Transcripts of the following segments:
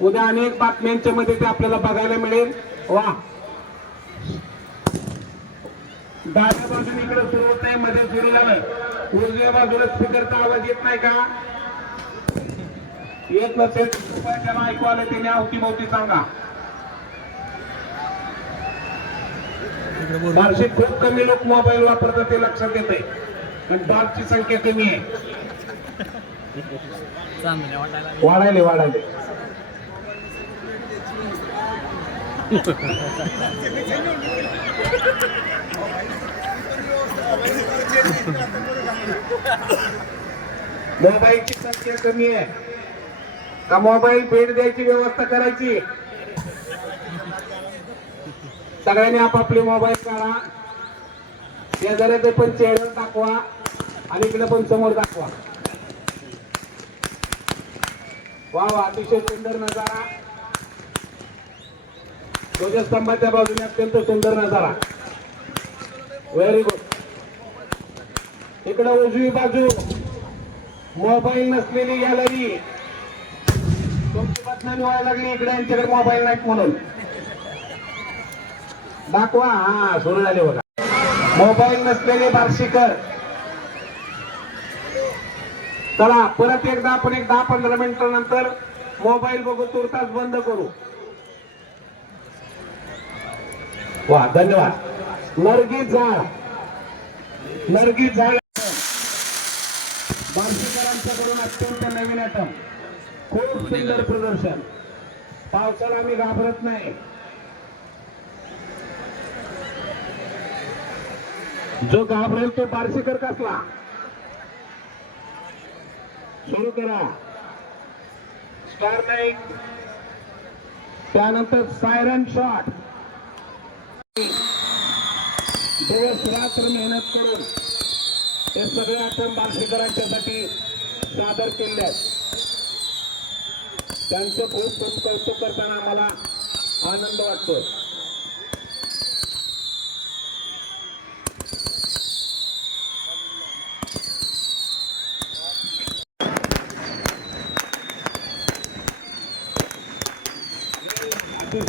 उद्या अनेक बातम्यांच्या मध्ये ते आपल्याला बघायला मिळेल. वा. डाव्या बाजूने इकडे सुरू होत नाही मध्ये सुरू झालं उजव्या बाजूला स्पीकरचा आवाज येत नाही का? येत नसेल त्यांना ऐकू आलं त्याने अवतीभोवती सांगा. बारशे खूप कमी लोक मोबाईल वापरतात ते लक्षात येते पण बारची संख्या कमी आहे. वाढायले वाढायले. मोबाईलची संख्या कमी आहे. का मोबाईल भेट द्यायची व्यवस्था करायची? सगळ्यांनी आपापले मोबाईल काढा. शेजाऱ्याचे पण चेहरा दाखवा आणि इकडे पण समोर दाखवा. वा वा अतिशय सुंदर नजारा. ध्वजस्तंभाच्या बाजूने अत्यंत सुंदर नजारा. व्हेरी गुड इकडं उजवी बाजू. मोबाईल नसलेली गॅलरी. तुमची बदनामी व्हायला लागली इकडे यांच्याकडे मोबाईल नाहीत म्हणून. दाखवा. हा सुरू झाले बघा. मोबाईल नसलेले बार्शीकर. चला परत एकदा आपण एक दहा पंधरा मिनिटानंतर मोबाईल बघू तुर्तास बंद करू. वा धन्यवाद. नरगी झाड नरगी झाड बार्शीकरांच्याकडून अत्यंत नवीन आयटम खूप सुंदर प्रदर्शन. पावसाळा आम्ही घाबरत नाही. जो घाबरेल तो बार्शीकर कसला? सुरू करा. स्टार नाईक त्यानंतर सायरन शॉट दिवस रात्र मेहनत करून हे सगळे आयटम बार्शीकरांच्यासाठी सादर केले त्यांचं खूप खूप कौतुक करताना आम्हाला आनंद वाटतो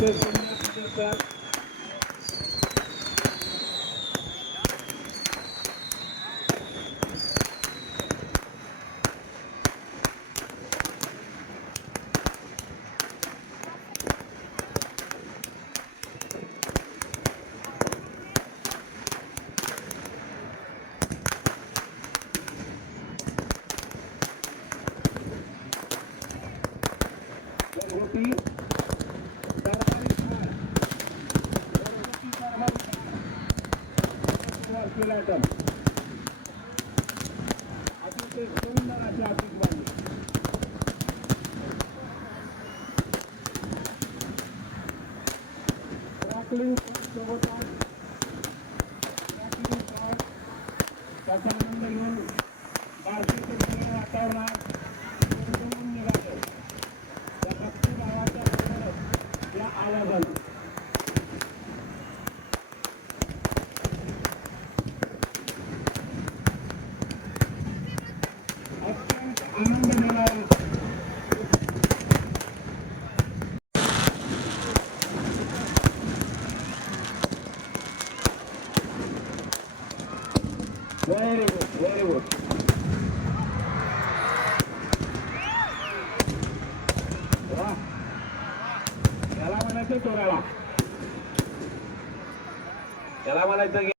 अतिशय सुंदर Mm-hmm. म्हणायचं त्याला म्हणायचं की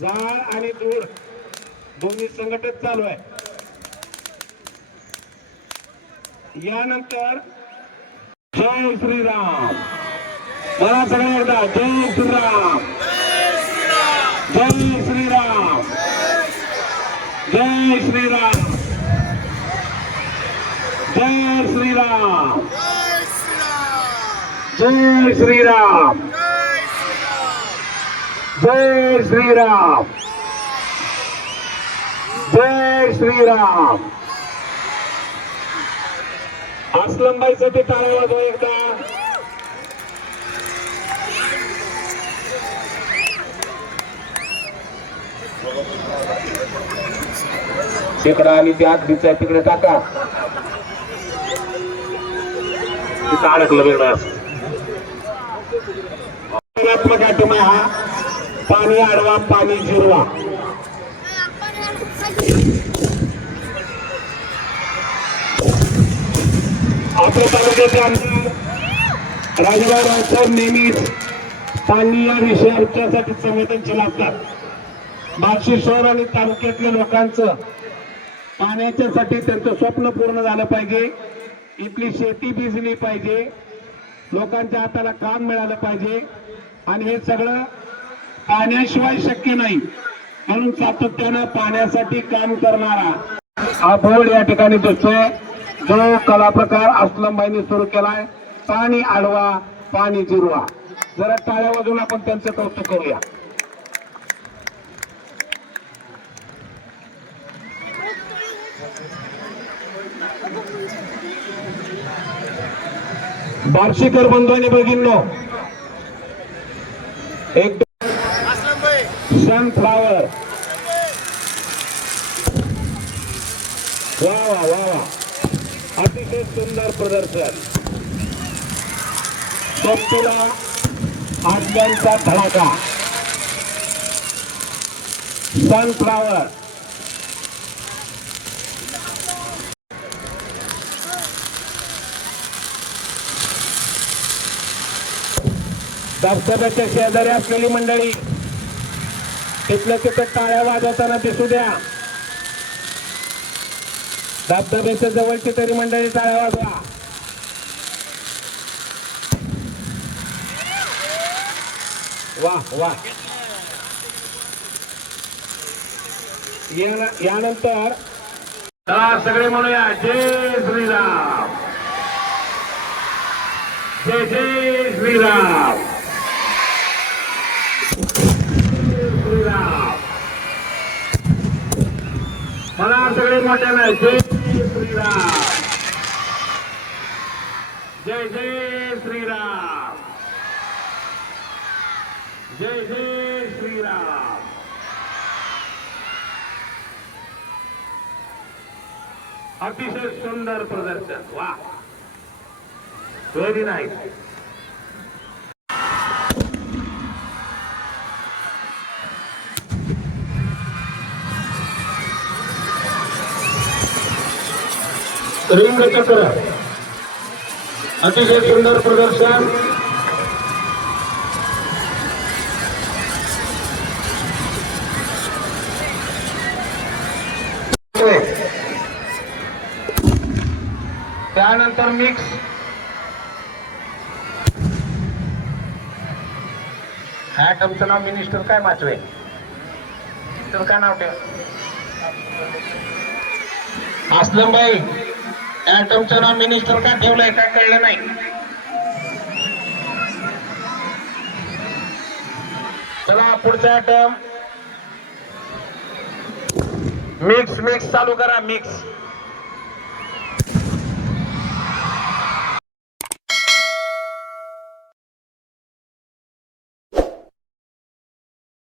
जाळ आणि धूळ. दोन्ही संघटित चालू आहे. यानंतर जय श्रीराम. मला सगळ्या एकदा जय श्रीराम. जय श्रीराम. जय श्रीराम. जय श्रीराम. जय श्रीराम. जय श्रीराम. जय श्रीराम. असलमबाईचं ते टाळ्या वाजवा एकदा. तिकडं आणि ते त्या आखरीचा तिकडे टाका. तिथं अडकलं वेगळं असं कलात्मक आहे हा पाणी आडवा पाणी जिरवा. आपल्या तालुक्याचे आमदार राजभाऊ रावसाहेब नेहमीच पाणी या विषयाच्यासाठी संवेदनशील असतात. बार्शी शहर आणि तालुक्यातल्या लोकांचं पाण्याच्यासाठी त्यांचं स्वप्न पूर्ण झालं पाहिजे. इथली शेती भिजली पाहिजे. लोकांच्या हाताला काम मिळालं पाहिजे. आणि हे सगळं पाण्याशिवाय शक्य नाही. म्हणून सातत्यानं पाण्यासाठी काम करणारा. हा बोर्ड या ठिकाणी दिसतोय. जो कला प्रकार असलमबाईंनी सुरू केलाय. पाणी आडवा पाणी जिरवा. जरा टाळ्या वाजून आपण त्यांचं कौतुक करूया. बार्शीकर बंधूंनी भगिनो एक सनफ्लावर वा वा वा वा. अतिशय सुंदर प्रदर्शन. सोबतीला आज्ञांचा धडाका. सनफ्लावर धबधब्याच्या शेजारी असलेली मंडळी तिथलं तिथं टाळ्या वाजवताना दिसू द्या. धबधब्याच्या जवळची तरी मंडळी टाळ्या वाजवा. वा वा. यानंतर सगळे म्हणूया जय श्रीराम. जय जय श्रीराम. श्रीराम. मला सगळे मोठ्यानं जय श्रीराम जय जय श्रीराम. जय जय श्रीराम. अतिशय सुंदर प्रदर्शन. वा. नाही रिंगचक्र रिंग अतिशय सुंदर प्रदर्शन. त्यानंतर मिक्स हा तुमचं नाव मिनिस्टर काय माचवे तर काय नाव ठेव? असलमबाई ऍटमचं नाव मिनिस्टर का ठेवलंय? का कळलं नाही? चला पुढचा ऍटम मिक्स मिक्स चालू करा मिक्स